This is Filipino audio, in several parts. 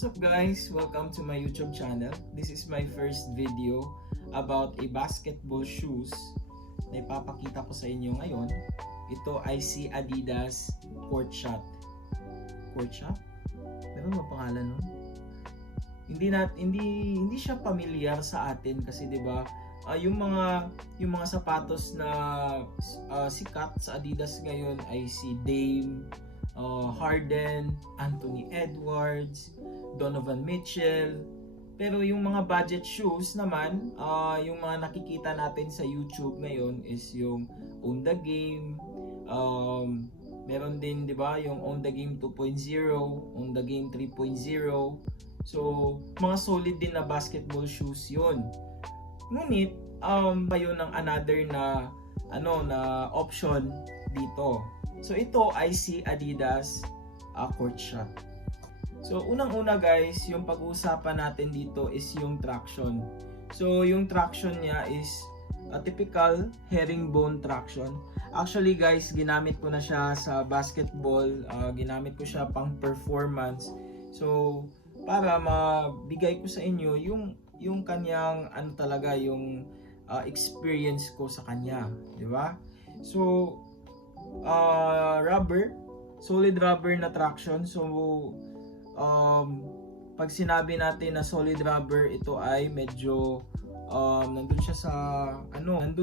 What's up guys? Welcome to my YouTube channel. This is my first video about a basketball shoes na ipapakita ko sa inyo ngayon. Ito ay si Adidas Court Shot. Court Shot? Meron ba pangalan nun? Hindi siya pamilyar sa atin kasi 'di ba? Yung mga sapatos na sikat sa Adidas ngayon ay si Dame, Harden, Anthony Edwards, Donovan Mitchell. Pero yung mga budget shoes naman, yung mga nakikita natin sa YouTube ngayon is yung On The Game. Meron din, 'di ba, yung On The Game 2.0, On The Game 3.0. So, mga solid din na basketball shoes 'yon. Ngunit kayo ng another na option dito. So ito ay si Adidas Court Shot. So unang-una guys, yung pag-uusapan natin dito is yung traction. So yung traction niya is a typical herringbone traction. Actually guys, ginamit ko na siya sa basketball, ginamit ko siya pang performance. So para mabigay ko sa inyo yung kanyang talaga yung experience ko sa kanya, di ba? So rubber, solid rubber na traction. So pag sinabi natin na solid rubber, ito ay medyo nandun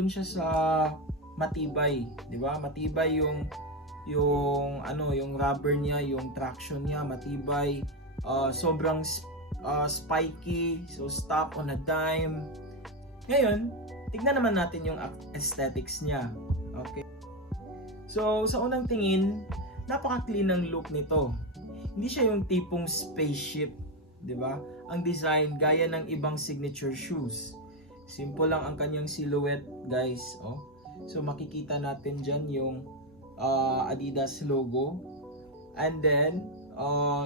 siya sa matibay, di ba? Matibay yung rubber niya, yung traction niya matibay, sobrang spiky, so stop on a dime. Ngayon, tignan naman natin yung aesthetics niya. Okay. So, sa unang tingin, napaka-clean ng look nito. Hindi siya yung tipong spaceship, 'di ba? Ang design gaya ng ibang signature shoes. Simple lang ang kanyang silhouette, guys, oh. So, makikita natin diyan yung Adidas logo. And then,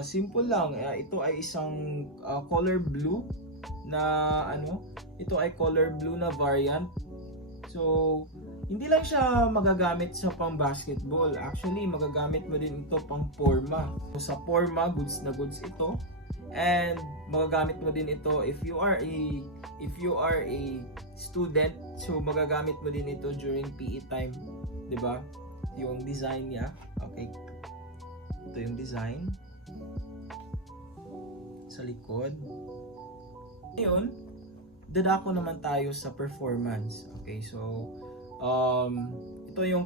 simple lang, ito ay isang color blue na ito ay color blue na variant. So hindi lang siya magagamit sa pang basketball, actually magagamit mo din ito pang forma. So, sa forma, goods na goods ito, and magagamit mo din ito if you are a student, so magagamit mo din ito during PE time, 'di ba? Yung design niya, okay. Ito yung design sa likod. Ngayon, dadako naman tayo sa performance. Okay, so ito yung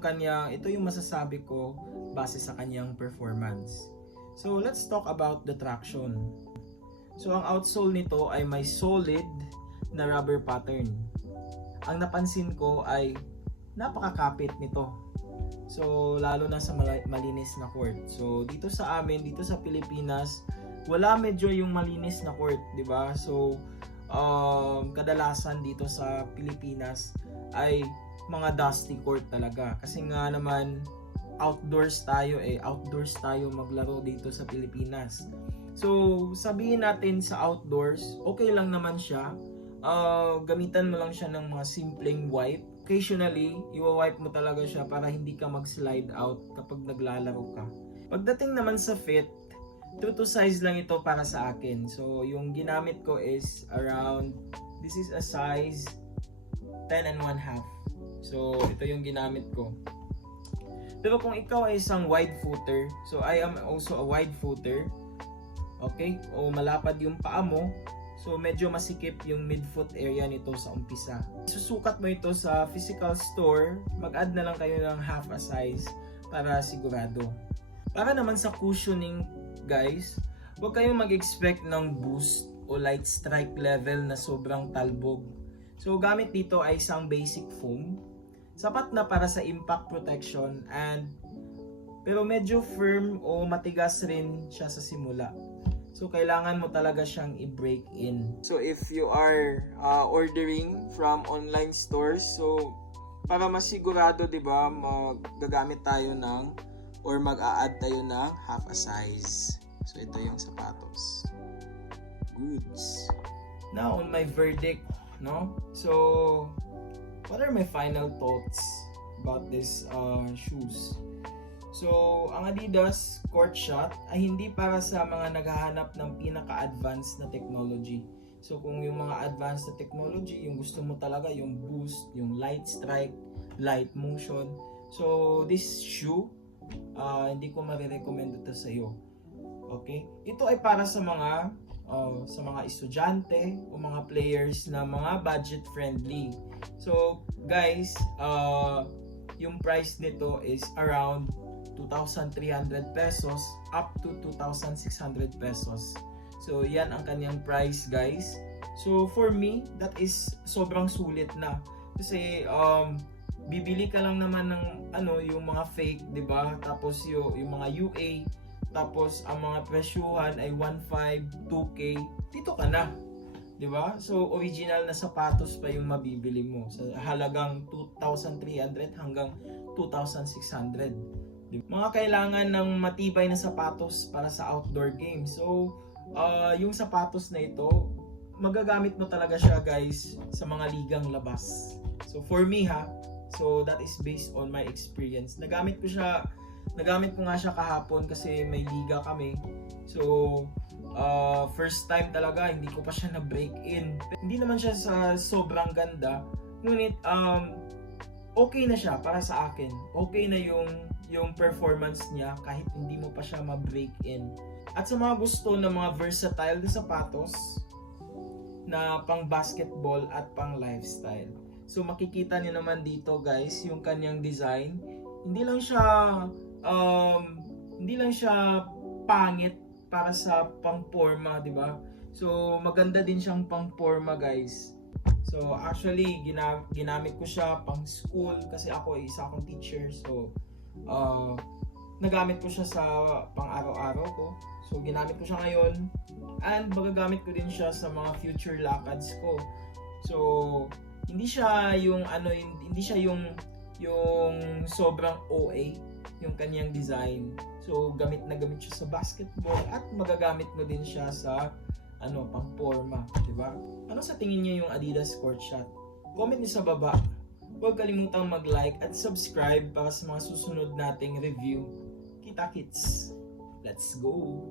masasabi ko base sa kanyang performance. So let's talk about the traction. So ang outsole nito ay may solid na rubber pattern. Ang napansin ko ay napakakapit nito. So lalo na sa malinis na court. So dito sa amin, dito sa Pilipinas, wala medyo yung malinis na court, 'di ba? So kadalasan dito sa Pilipinas ay mga dusty court talaga. Kasi nga naman outdoors tayo maglaro dito sa Pilipinas. So sabihin natin sa outdoors, okay lang naman siya. Gamitan mo lang siya ng mga simpleng wipe. Occasionally, i-wipe mo talaga siya para hindi ka mag-slide out kapag naglalaro ka. Pagdating naman sa fit, true to size lang ito para sa akin. So yung ginamit ko is this is a size 10 and 1/2. So ito yung ginamit ko. Pero kung ikaw ay isang wide footer, so I am also a wide footer, okay, o malapad yung paa mo, so medyo masikip yung midfoot area nito sa umpisa. Susukat mo ito sa physical store, mag-add na lang kayo ng half a size para sigurado. Para naman sa cushioning, guys, huwag kayong mag-expect ng boost o light strike level na sobrang talbog. So gamit dito ay isang basic foam. Sapat na para sa impact protection, pero medyo firm o matigas rin siya sa simula. So kailangan mo talaga siyang i-break in. So if you are ordering from online stores, so para masigurado, 'di ba, magagamit tayo mag-a-add tayo ng half a size. So ito yung sapatos. Goods. Now on my verdict, no? So what are my final thoughts about this shoes? So, ang Adidas Court Shot ay hindi para sa mga naghahanap ng pinaka-advanced na technology. So, kung yung mga advanced na technology, yung gusto mo talaga, yung boost, yung light strike, light motion. So, this shoe, hindi ko marirecommend ito sa iyo. Okay? Ito ay para sa mga estudyante o mga players na mga budget friendly. So, guys, yung price nito is around 2,300 pesos up to 2,600 pesos. So, yan ang kanyang price, guys. So, for me, that is sobrang sulit na. Kasi, bibili ka lang naman ng yung mga fake, 'di ba? Tapos yung mga UA, tapos ang mga presyuhan ay 1.5, 2K. Dito ka na, 'di ba? So original na sapatos pa yung mabibili mo sa halagang 2,300 hanggang 2,600. Mga kailangan ng matibay na sapatos para sa outdoor games. So yung sapatos na ito, magagamit mo talaga siya, guys, sa mga ligang labas. So for me so that is based on my experience. Nagamit ko nga siya kahapon kasi may liga kami. So first time talaga, hindi ko pa siya na break in. Hindi naman siya sa sobrang ganda, ngunit okay na siya para sa akin. Okay na yung performance niya kahit hindi mo pa siya ma-break in. At sa mga gusto ng mga versatile na sapatos na pang basketball at pang lifestyle. So makikita niyo naman dito, guys, yung kanyang design. Hindi lang siya pangit para sa pang-porma, 'di ba? So maganda din siyang pang-porma, guys. So actually ginamit ko siya pang school kasi ako isa akong teacher. So nagamit ko siya sa pang-araw-araw ko. So ginamit ko siya ngayon and magagamit ko din siya sa mga future lakads ko. So hindi siya yung sobrang OA yung kanyang design. So gamit na gamit siya sa basketball at magagamit mo din siya sa pang-porma, 'di ba? Ano sa tingin niyo yung Adidas Court Shot? Comment niyo sa baba. Huwag kalimutang mag-like at subscribe para sa mga susunod nating review. Kita kits. Let's go.